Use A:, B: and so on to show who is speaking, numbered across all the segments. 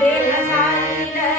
A: देह साईं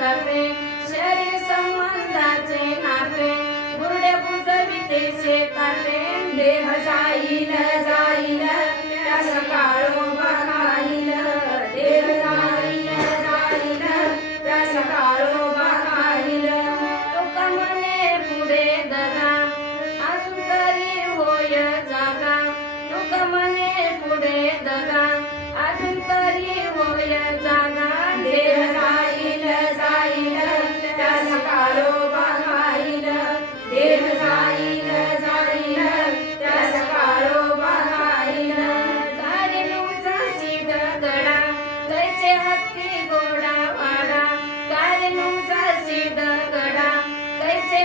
A: थकवे शरीर संबंधाचे नाते गुरडे बुजविते शेताते देह जाईल जाईल त्या सकाळो बघाईल. देह जाईल जाईल त्या सकाळो बघाईल. तुका म्हणे पुढे दरा गोडावाडा काय नुचा सिद्ध कडा कैसे